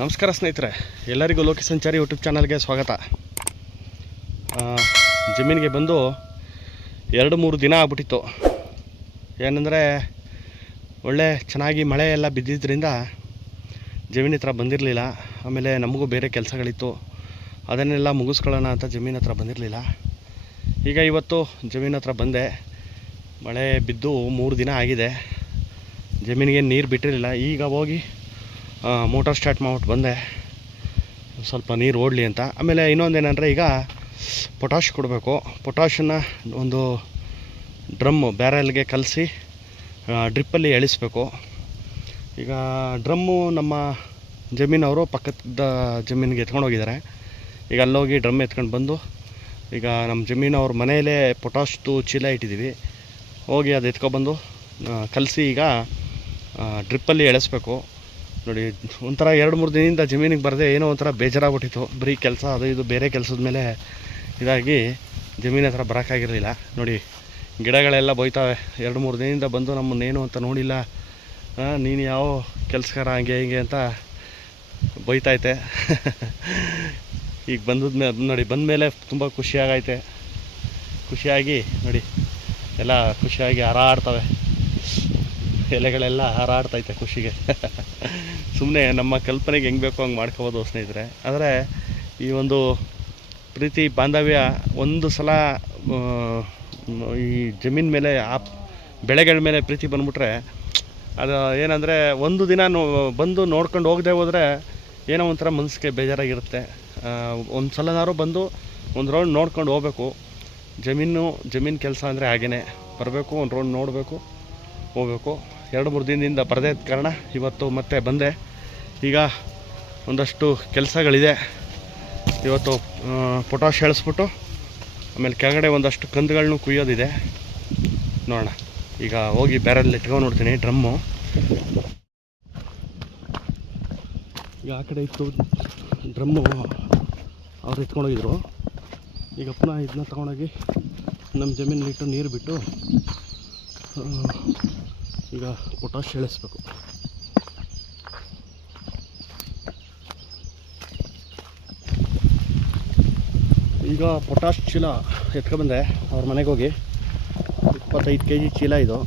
ನಮಸ್ಕಾರ ಸ್ನೇಹಿತರೆ, ಎಲ್ಲರಿಗೂ ಲೋಕಿ ಸಂಚಾರಿ ಯೂಟ್ಯೂಬ್ ಚಾನಲ್ಗೆ ಸ್ವಾಗತ. ಜಮೀನಿಗೆ ಬಂದು 2-3 ದಿನ ಆಗ್ಬಿಟ್ಟಿತ್ತು. ಏನಂದರೆ ಒಳ್ಳೆ ಚೆನ್ನಾಗಿ ಮಳೆ ಎಲ್ಲ ಬಿದ್ದಿದ್ದರಿಂದ ಜಮೀನ್ ಹತ್ರ ಬಂದಿರಲಿಲ್ಲ. ಆಮೇಲೆ ನಮಗೂ ಬೇರೆ ಕೆಲಸಗಳಿತ್ತು, ಅದನ್ನೆಲ್ಲ ಮುಗಿಸ್ಕೊಳ್ಳೋಣ ಅಂತ ಜಮೀನ್ ಹತ್ರ ಬಂದಿರಲಿಲ್ಲ. ಈಗ ಇವತ್ತು ಜಮೀನ್ ಹತ್ರ ಬಂದೆ. ಮಳೆ ಬಿದ್ದು 3 ದಿನ ಆಗಿದೆ, ಜಮೀನಿಗೆ ನೀರು ಬಿಟ್ಟಿರಲಿಲ್ಲ. ಈಗ ಹೋಗಿ ಮೋಟಾರ್ ಸ್ಟಾರ್ಟ್ ಮಾಡ್ಬಿಟ್ಟು ಬಂದೆ, ಸ್ವಲ್ಪ ನೀರು ಓಡಲಿ ಅಂತ. ಆಮೇಲೆ ಇನ್ನೊಂದೇನೆಂದರೆ ಈಗ ಪೊಟ್ಯಾಷ್ ಕೊಡಬೇಕು. ಪೊಟ್ಯಾಷನ್ನು ಒಂದು ಡ್ರಮ್ಮು ಬ್ಯಾರಲ್ಗೆ ಕಲಸಿ ಡ್ರಿಪ್ಪಲ್ಲಿ ಎಳಿಸ್ಬೇಕು. ಈಗ ಡ್ರಮ್ಮು ನಮ್ಮ ಜಮೀನವರು ಪಕ್ಕದ ಜಮೀನಿಗೆ ಎತ್ಕೊಂಡು ಹೋಗಿದ್ದಾರೆ. ಈಗ ಅಲ್ಲೋಗಿ ಡ್ರಮ್ ಎತ್ಕೊಂಡು ಬಂದು ಈಗ ನಮ್ಮ ಜಮೀನವ್ರ ಮನೆಯಲ್ಲೇ ಪೊಟ್ಯಾಷ್ದು ಚೀಲ ಇಟ್ಟಿದ್ದೀವಿ. ಹೋಗಿ ಅದು ಎತ್ಕೊಬಂದು ಕಲಸಿ ಈಗ ಡ್ರಿಪ್ಪಲ್ಲಿ ಎಳಿಸ್ಬೇಕು. ನೋಡಿ, ಒಂಥರ 2-3 ದಿನದಿಂದ ಜಮೀನಿಗೆ ಬರದೆ ಏನೋ ಒಂಥರ ಬೇಜಾರಾಗ್ಬಿಟ್ಟಿತ್ತು. ಬರೀ ಕೆಲಸ ಅದು ಇದು ಬೇರೆ ಕೆಲಸದ ಮೇಲೆ ಇದಾಗಿ ಜಮೀನು ಹತ್ರ ಬರೋಕ್ಕಾಗಿರಲಿಲ್ಲ. ನೋಡಿ, ಗಿಡಗಳೆಲ್ಲ ಬೋಯ್ತವೆ. 2-3 ದಿನದಿಂದ ಬಂದು ನಮ್ಮನ್ನೇನು ಅಂತ ನೋಡಿಲ್ಲ, ನೀನು ಯಾವ ಕೆಲಸಗಾರ ಹಂಗೆ ಹಿಂಗೆ ಅಂತ ಬೈತೈತೆ. ಈಗ ನೋಡಿ ಬಂದಮೇಲೆ ತುಂಬ ಖುಷಿಯಾಗೈತೆ. ಖುಷಿಯಾಗಿ ನೋಡಿ ಎಲ್ಲ ಖುಷಿಯಾಗಿ ಹಾರಾಡ್ತವೆ, ಎಲೆಗಳೆಲ್ಲ ಹಾರಾಡ್ತೈತೆ ಖುಷಿಗೆ. ಸುಮ್ಮನೆ ನಮ್ಮ ಕಲ್ಪನೆಗೆ ಹೆಂಗೆ ಬೇಕೋ ಹಂಗೆ ಮಾಡ್ಕೋಬೋದು ಸ್ನೇಹಿತರೆ. ಆದರೆ ಈ ಒಂದು ಪ್ರೀತಿ ಬಾಂಧವ್ಯ ಒಂದು ಸಲ ಈ ಜಮೀನ್ ಮೇಲೆ ಆ ಬೆಳೆಗಳ ಮೇಲೆ ಪ್ರೀತಿ ಬಂದ್ಬಿಟ್ರೆ ಅದು ಏನಂದರೆ ಒಂದು ದಿನ ಬಂದು ನೋಡ್ಕೊಂಡು ಹೋಗದೆ ಹೋದರೆ ಏನೋ ಒಂಥರ ಮನಸ್ಸಿಗೆ ಬೇಜಾರಾಗಿರುತ್ತೆ. ಒಂದು ಸಲನಾರು ಬಂದು ಒಂದು ರೌಂಡ್ ನೋಡ್ಕೊಂಡು ಹೋಗ್ಬೇಕು. ಜಮೀನು ಕೆಲಸ ಅಂದರೆ ಹಾಗೇ ಬರಬೇಕು, ಒಂದು ರೌಂಡ್ ನೋಡಬೇಕು, ಹೋಗ್ಬೇಕು. 2-3 ದಿನದಿಂದ ಬರದೇ ಇದ್ದ ಕಾರಣ ಇವತ್ತು ಮತ್ತೆ ಬಂದೆ. ಈಗ ಒಂದಷ್ಟು ಕೆಲಸಗಳಿದೆ. ಇವತ್ತು ಪೊಟ್ಯಾಷ್ ಎಳಿಸ್ಬಿಟ್ಟು ಆಮೇಲೆ ಕೆಳಗಡೆ ಒಂದಷ್ಟು ಕಂದುಗಳನ್ನೂ ಕುಯ್ಯೋದಿದೆ. ನೋಡೋಣ, ಈಗ ಹೋಗಿ ಬ್ಯಾರಲ್ಲಿ ಇಟ್ಕೊಂಡು ನೋಡ್ತೀನಿ ಡ್ರಮ್ಮು. ಈಗ ಆ ಕಡೆ ಇತ್ತು ಡ್ರಮ್ಮು, ಅವ್ರು ಎತ್ಕೊಂಡೋಗಿದ್ರು. ಈಗ ಪುನಃ ಇದನ್ನ ತೊಗೊಂಡೋಗಿ ನಮ್ಮ ಜಮೀನಲ್ಲಿಟ್ಟು ನೀರು ಬಿಟ್ಟು ಈಗ ಪೊಟ್ಯಾಷ್ ಎಳಿಸ್ಬೇಕು. ಈಗ ಪೊಟ್ಯಾಷ್ ಚೀಲ ಎತ್ಕೊಬಂದೆ ಅವ್ರ ಮನೆಗೆ ಹೋಗಿ. 25 kg ಚೀಲ ಇದು.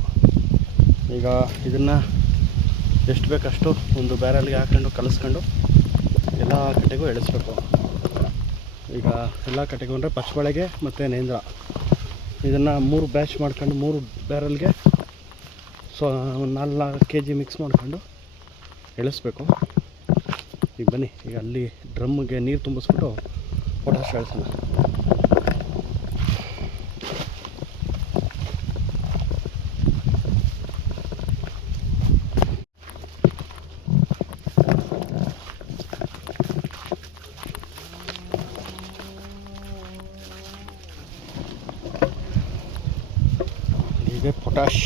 ಈಗ ಇದನ್ನು ಎಷ್ಟು ಬೇಕಷ್ಟು ಒಂದು ಬ್ಯಾರಲ್ಗೆ ಹಾಕ್ಕೊಂಡು ಕಲಿಸ್ಕೊಂಡು ಎಲ್ಲ ಕಟ್ಟೆಗೂ ಎಳಿಸ್ಬೇಕು. ಈಗ ಎಲ್ಲ ಕಟ್ಟೆಗೂ ಅಂದರೆ ಪಚ್ಚಬಳೆಗೆ ಮತ್ತು ನೇಂದ್ರ ಇದನ್ನು 3 ಬ್ಯಾಚ್ ಮಾಡ್ಕೊಂಡು 3 ಬ್ಯಾರಲ್ಗೆ 4 kg ಮಿಕ್ಸ್ ಮಾಡ್ಕೊಂಡು ಎಳಿಸ್ಬೇಕು. ಈಗ ಬನ್ನಿ, ಈಗ ಅಲ್ಲಿ ಡ್ರಮ್ಗೆ ನೀರು ತುಂಬಿಸ್ಬಿಟ್ಟು ಪೊಟ್ಯಾಷ್ ಎಳಿಸೋಣ. ಈಗ ಪೊಟ್ಯಾಷ್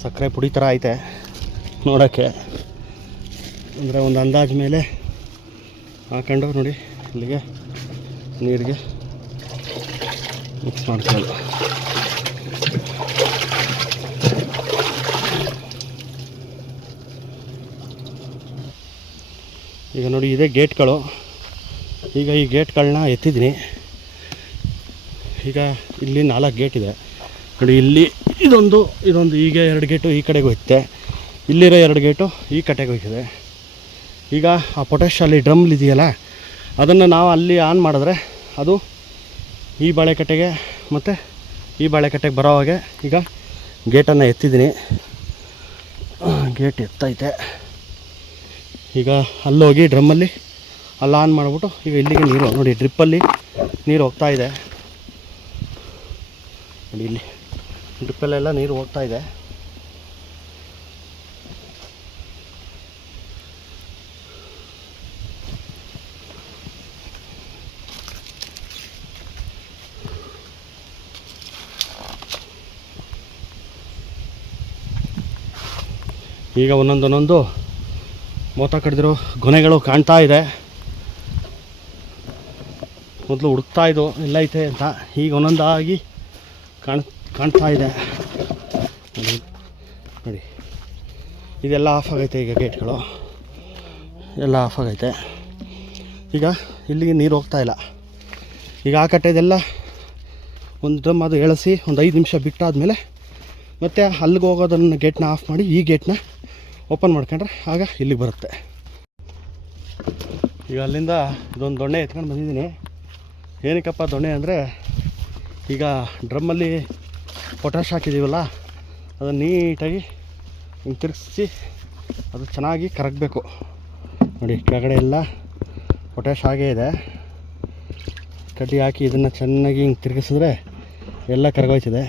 ಸಕ್ಕರೆ ಪುಡಿ ಥರ ಐತೆ ನೋಡೋಕ್ಕೆ. ಅಂದರೆ ಒಂದು ಅಂದಾಜು ಮೇಲೆ ಹಾಕೊಂಡು ನೋಡಿ ಇಲ್ಲಿಗೆ ನೀರಿಗೆ ಮಿಕ್ಸ್ ಮಾಡ್ಕೊಳ್ಳೋದು. ಈಗ ನೋಡಿ ಇದೇ ಗೇಟ್ಗಳು. ಈಗ ಈ ಗೇಟ್ಗಳನ್ನ ಎತ್ತಿದ್ದೀನಿ. ಈಗ ಇಲ್ಲಿ 4 ಗೇಟ್ ಇದೆ ನೋಡಿ. ಇಲ್ಲಿ ಇದೊಂದು ಈಗ 2 ಗೇಟು ಈ ಕಡೆಗೆ ಹೋಯ್ತೆ. ಇಲ್ಲಿರೋ 2 ಗೇಟು ಈ ಕಟ್ಟೆಗೆ ಹೋಯ್ತದೆ. ಈಗ ಆ ಪೊಟ್ಯಾಷ್ ಅಲ್ಲಿ ಡ್ರಮ್ಲಿ ಇದೆಯಲ್ಲ, ಅದನ್ನು ನಾವು ಅಲ್ಲಿ ಆನ್ ಮಾಡಿದ್ರೆ ಅದು ಈ ಬಾಳೆಕಟ್ಟೆಗೆ ಮತ್ತು ಈ ಬಾಳೆಕಟ್ಟೆಗೆ ಬರೋ ಹಾಗೆ ಈಗ ಗೇಟನ್ನು ಎತ್ತಿದ್ದೀನಿ. ಗೇಟ್ ಎತ್ತೈತೆ. ಈಗ ಅಲ್ಲೋಗಿ ಡ್ರಮ್ಮಲ್ಲಿ ಅಲ್ಲಿ ಆನ್ ಮಾಡಿಬಿಟ್ಟು ಈಗ ಇಲ್ಲಿಗೆ ನೀರು ನೋಡಿ ಡ್ರಿಪ್ಪಲ್ಲಿ ನೀರು ಹೋಗ್ತಾಯಿದೆ. ನೋಡಿ ಇಲ್ಲಿ ಡ್ರಿಪ್ಪಲ್ಲೆಲ್ಲ ನೀರು ಹೋಗ್ತಾಯಿದೆ. ಈಗ ಒಂದೊಂದು ಮೋತ ಕಡಿದಿರೋ ಗೊನೆಗಳು ಕಾಣ್ತಾ ಇದೆ. ಮೊದಲು ಹುಡುಕ್ತಾ ಇದ್ದು ಎಲ್ಲೈತೆ ಅಂತ, ಈಗ ಒಂದೊಂದಾಗಿ ಕಾಣ್ತಾ ಇದೆ ನೋಡಿ. ಇದೆಲ್ಲ ಆಫ್ ಆಗೈತೆ ಈಗ ಗೇಟ್ಗಳು. ಎಲ್ಲ ಆಫ್ ಆಗೈತೆ. ಈಗ ಇಲ್ಲಿಗೆ ನೀರು ಹೋಗ್ತಾಯಿಲ್ಲ. ಈಗ ಆ ಕಟ್ಟೆದೆಲ್ಲ ಒಂದು ಡ್ರಮ್ ಅದು ಎಳಿಸಿ ಒಂದು 5 ನಿಮಿಷ ಬಿಟ್ಟಾದಮೇಲೆ ಮತ್ತು ಅಲ್ಲಿಗೆ ಹೋಗೋದನ್ನು ಗೇಟ್ನ ಆಫ್ ಮಾಡಿ ಈ ಗೇಟ್ನ ಓಪನ್ ಮಾಡ್ಕೊಂಡ್ರೆ ಆಗ ಇಲ್ಲಿಗೆ ಬರುತ್ತೆ. ಈಗ ಅಲ್ಲಿಂದ ಇದೊಂದು ದೊಣ್ಣೆ ಎತ್ಕೊಂಡು ಬಂದಿದ್ದೀನಿ. ಏನಕ್ಕಪ್ಪ ದೊಣ್ಣೆ ಅಂದರೆ, ಈಗ ಡ್ರಮ್ಮಲ್ಲಿ ಪೊಟ್ಯಾಶ್ ಹಾಕಿದ್ದೀವಲ್ಲ, ಅದನ್ನು ನೀಟಾಗಿ ಹಿಂಗೆ ತಿರುಗಿಸಿ ಅದು ಚೆನ್ನಾಗಿ ಕರಗಬೇಕು. ನೋಡಿ ಕೆಳಗಡೆ ಎಲ್ಲ ಪೊಟ್ಯಾಶ್ ಆಗೇ ಇದೆ. ಕಡ್ಡಿ ಹಾಕಿ ಇದನ್ನು ಚೆನ್ನಾಗಿ ಹಿಂಗೆ ತಿರುಗಿಸಿದ್ರೆ ಎಲ್ಲ ಕರಗೋಯ್ತದೆ.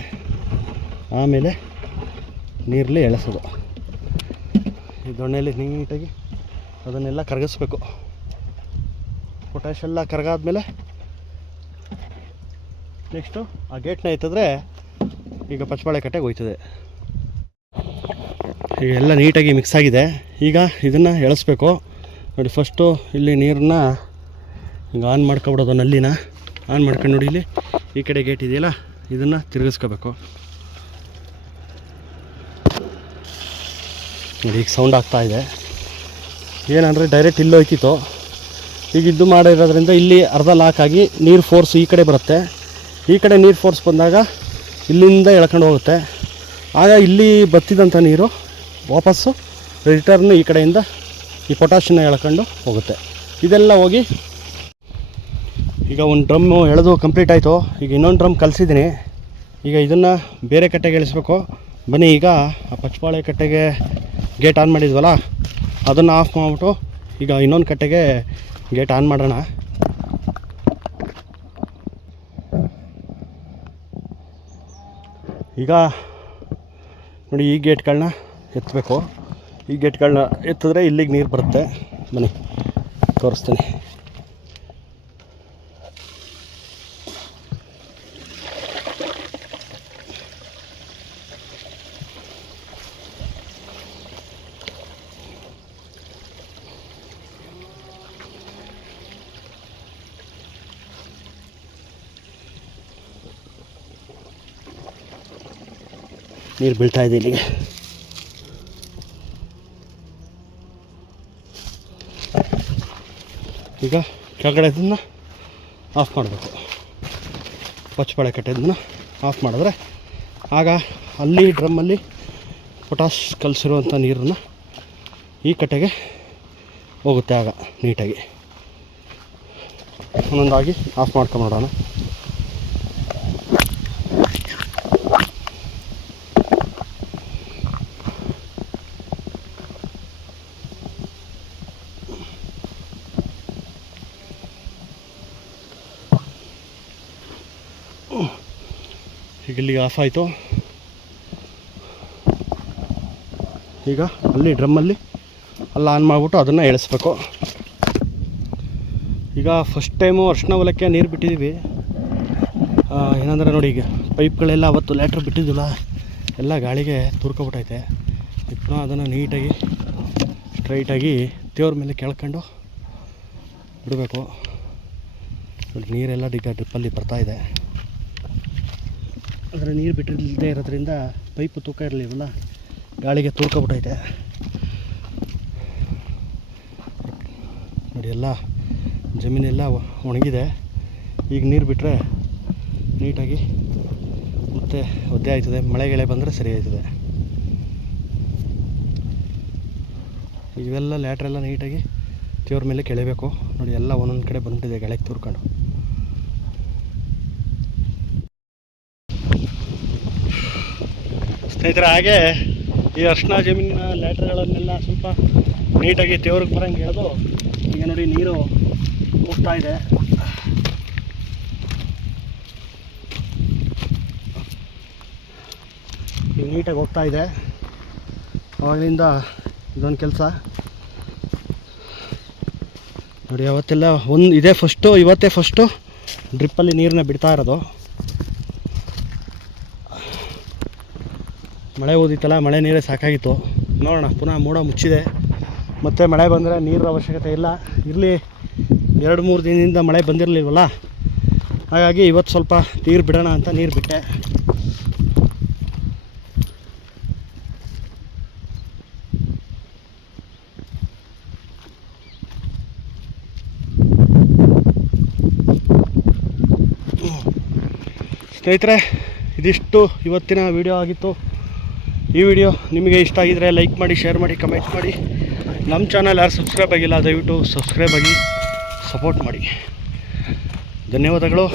ಆಮೇಲೆ ನೀರಲ್ಲಿ ಎಳೆಸೋದು. ಈ ದೊಣ್ಣೆಯಲ್ಲಿ ನೀಟಾಗಿ ಅದನ್ನೆಲ್ಲ ಕರಗಿಸ್ಬೇಕು. ಪೊಟ್ಯಾಶ್ ಎಲ್ಲ ಕರಗಾದ್ಮೇಲೆ ನೆಕ್ಸ್ಟು ಆ ಗೇಟ್ನ ಎತ್ತಿದ್ರೆ ಈಗ ಪಚ್ಚಬಾಳೆ ಕಟ್ಟೆಗೆ ಹೋಯ್ತದೆ. ಈಗ ಎಲ್ಲ ನೀಟಾಗಿ ಮಿಕ್ಸ್ ಆಗಿದೆ. ಈಗ ಇದನ್ನು ಎಳಿಸ್ಬೇಕು. ನೋಡಿ, ಫಸ್ಟು ಇಲ್ಲಿ ನೀರನ್ನ ಹಿಂಗೆ ಆನ್ ಮಾಡ್ಕೊಬಿಡೋದು. ನಲ್ಲಿನ ಆನ್ ಮಾಡ್ಕೊಂಡು ನೋಡಿ, ಇಲ್ಲಿ ಈ ಕಡೆ ಗೇಟ್ ಇದೆಯಲ್ಲ, ಇದನ್ನು ತಿರುಗಿಸ್ಕೋಬೇಕು. ನೋಡಿ ಈಗ ಸೌಂಡ್ ಆಗ್ತಾಯಿದೆ. ಏನಂದರೆ ಡೈರೆಕ್ಟ್ ಇಲ್ಲಿ ಹೋಯ್ತಿತ್ತು. ಈಗ ಇದು ಮಾಡಿರೋದ್ರಿಂದ ಇಲ್ಲಿ ಅರ್ಧ ಲಾಕ್ ಆಗಿ ನೀರು ಫೋರ್ಸ್ ಈ ಕಡೆ ಬರುತ್ತೆ. ಈ ಕಡೆ ನೀರು ಫೋರ್ಸ್ ಬಂದಾಗ ಇಲ್ಲಿಂದ ಎಳ್ಕೊಂಡು ಹೋಗುತ್ತೆ. ಆಗ ಇಲ್ಲಿ ಬತ್ತಿದಂಥ ನೀರು ವಾಪಸ್ಸು ರಿಟರ್ನ್ ಈ ಕಡೆಯಿಂದ ಈ ಪೊಟ್ಯಾಶನ್ನ ಎಳ್ಕೊಂಡು ಹೋಗುತ್ತೆ. ಇದೆಲ್ಲ ಹೋಗಿ ಈಗ ಒಂದು ಡ್ರಮ್ಮು ಎಳೆದು ಕಂಪ್ಲೀಟ್ ಆಯಿತು. ಈಗ ಇನ್ನೊಂದು ಡ್ರಮ್ ಕಲಿಸಿದ್ದೀನಿ. ಈಗ ಇದನ್ನು ಬೇರೆ ಕಟ್ಟೆಗೆ ಇಳಿಸ್ಬೇಕು. ಬನ್ನಿ, ಈಗ ಆ ಪಚ್ಚಬಾಳೆ ಕಟ್ಟೆಗೆ ಗೇಟ್ ಆನ್ ಮಾಡಿದ್ವಲ್ಲ, ಅದನ್ನು ಆಫ್ ಮಾಡಿಬಿಟ್ಟು ಈಗ ಇನ್ನೊಂದು ಕಟ್ಟೆಗೆ ಗೇಟ್ ಆನ್ ಮಾಡೋಣ. ಈಗ ನೋಡಿ, ಈ ಗೇಟ್ಗಳನ್ನ ಎತ್ತಬೇಕು. ಈ ಗೇಟ್ಗಳನ್ನ ಎತ್ತಿದ್ರೆ ಇಲ್ಲಿಗೆ ನೀರು ಬರುತ್ತೆ. ಬನ್ನಿ ತೋರಿಸ್ತೀನಿ. ನೀರು ಬೀಳ್ತಾ ಇದೆ ಇಲ್ಲಿಗೆ. ಈಗ ಕೆಳಗಡೆ ಇದನ್ನು ಆಫ್ ಮಾಡಬೇಕು. ಪಚ್ಚಬಾಳೆ ಕಟ್ಟೆದನ್ನು ಆಫ್ ಮಾಡಿದ್ರೆ ಆಗ ಅಲ್ಲಿ ಡ್ರಮ್ಮಲ್ಲಿ ಪೊಟ್ಯಾಶ್ ಕಲಸಿರುವಂಥ ನೀರನ್ನು ಈ ಕಟ್ಟೆಗೆ ಹೋಗುತ್ತೆ. ಆಗ ನೀಟಾಗಿ ಒಂದೊಂದಾಗಿ ಆಫ್ ಮಾಡ್ಕೊಂಬಿಡೋಣ. ಈಗ ಇಲ್ಲಿಗೆ ಆಫ್ ಆಯಿತು. ಈಗ ಅಲ್ಲಿ ಡ್ರಮ್ಮಲ್ಲಿ ಅಲ್ಲಿ ಆನ್ ಮಾಡಿಬಿಟ್ಟು ಅದನ್ನು ಎಳಿಸ್ಬೇಕು. ಈಗ ಫಸ್ಟ್ ಟೈಮು ಅರ್ಶಿನ ಹೊಲಕ್ಕೆ ನೀರು ಬಿಟ್ಟಿದ್ದೀವಿ. ಏನಂದರೆ ನೋಡಿ, ಈಗ ಪೈಪ್ಗಳೆಲ್ಲ ಅವತ್ತು ಲ್ಯಾಟ್ರ್ ಬಿಟ್ಟಿದ್ದಿಲ್ಲ, ಎಲ್ಲ ಗಾಳಿಗೆ ತುರ್ಕೊಬಿಟ್ಟೈತೆ. ಪುನಃ ಅದನ್ನು ನೀಟಾಗಿ ಸ್ಟ್ರೈಟಾಗಿ ದೇವ್ರ ಮೇಲೆ ಕೆಳ್ಕೊಂಡು ಬಿಡಬೇಕು. ನೋಡಿ, ನೀರೆಲ್ಲ ಈಗ ಡ್ರಿಪ್ಪಲ್ಲಿ ಬರ್ತಾಯಿದೆ. ಆದರೆ ನೀರು ಬಿಟ್ಟಿಲ್ಲದೆ ಇರೋದ್ರಿಂದ ಪೈಪು ತೂಕ ಇರಲಿಲ್ಲ, ಗಾಳಿಗೆ ತುರ್ಕೊಬಿಟ್ಟೈತೆ. ನೋಡಿ, ಎಲ್ಲ ಜಮೀನೆಲ್ಲ ಒಣಗಿದೆ. ಈಗ ನೀರು ಬಿಟ್ಟರೆ ನೀಟಾಗಿ ಮತ್ತೆ ಒದ್ದೆ ಆಯ್ತದೆ. ಮಳೆಗೆಳೆ ಬಂದರೆ ಸರಿ ಆಯ್ತದೆ. ಇವೆಲ್ಲ ಲ್ಯಾಟ್ರೆಲ್ಲ ನೀಟಾಗಿ ದೇವ್ರ ಮೇಲೆ ಕೆಳಬೇಕು. ನೋಡಿ, ಎಲ್ಲ ಒಂದೊಂದು ಕಡೆ ಬಂದುಬಿಟ್ಟಿದೆ ಗಾಳಿಗೆ ತುರ್ಕೊಂಡು. ಸ್ನೇಹಿತರೆ, ಹಾಗೆ ಈ ಅರ್ಶಿನ ಜಮೀನಿನ ಲ್ಯಾಟ್ರ್ಗಳನ್ನೆಲ್ಲ ಸ್ವಲ್ಪ ನೀಟಾಗಿ ದೇವ್ರಿಗೆ ಬರೋಂಗೆ ಎಳೆದು ಈಗ ನೋಡಿ ನೀರು ಹೋಗ್ತಾ ಇದೆ. ಈಗ ನೀಟಾಗಿ ಹೋಗ್ತಾ ಇದೆ. ಆವಾಗಲಿಂದ ಇದೊಂದು ಕೆಲಸ ನೋಡಿ. ಅವತ್ತೆಲ್ಲ ಇದೇ ಫಸ್ಟು, ಇವತ್ತೇ ಫಸ್ಟು ಡ್ರಿಪ್ಪಲ್ಲಿ ನೀರನ್ನ ಬಿಡ್ತಾ ಇರೋದು. ಮಳೆ ಓದಿತ್ತಲ್ಲ, ಮಳೆ ನೀರೇ ಸಾಕಾಗಿತ್ತು. ನೋಡೋಣ, ಪುನಃ ಮೋಡ ಮುಚ್ಚಿದೆ. ಮತ್ತೆ ಮಳೆ ಬಂದರೆ ನೀರಿನ ಅವಶ್ಯಕತೆ ಇಲ್ಲ. ಇರಲಿ, 2-3 ದಿನದಿಂದ ಮಳೆ ಬಂದಿರಲಿಲ್ವಲ್ಲ, ಹಾಗಾಗಿ ಇವತ್ತು ಸ್ವಲ್ಪ ನೀರು ಬಿಡೋಣ ಅಂತ ನೀರು ಬಿಟ್ಟೆ. ಸ್ನೇಹಿತರೆ, ಇದಿಷ್ಟು ಇವತ್ತಿನ ವಿಡಿಯೋ ಆಗಿತ್ತು. ಈ ವಿಡಿಯೋ ನಿಮಗೆ ಇಷ್ಟ ಆಗಿದರೆ ಲೈಕ್ ಮಾಡಿ, ಶೇರ್ ಮಾಡಿ, ಕಮೆಂಟ್ ಮಾಡಿ. ನಮ್ಮ ಚಾನಲ್ ಯಾರು ಸಬ್ಸ್ಕ್ರೈಬ್ ಆಗಿಲ್ಲ ದಯವಿಟ್ಟು ಸಬ್ಸ್ಕ್ರೈಬ್ ಆಗಿ ಸಪೋರ್ಟ್ ಮಾಡಿ. ಧನ್ಯವಾದಗಳು.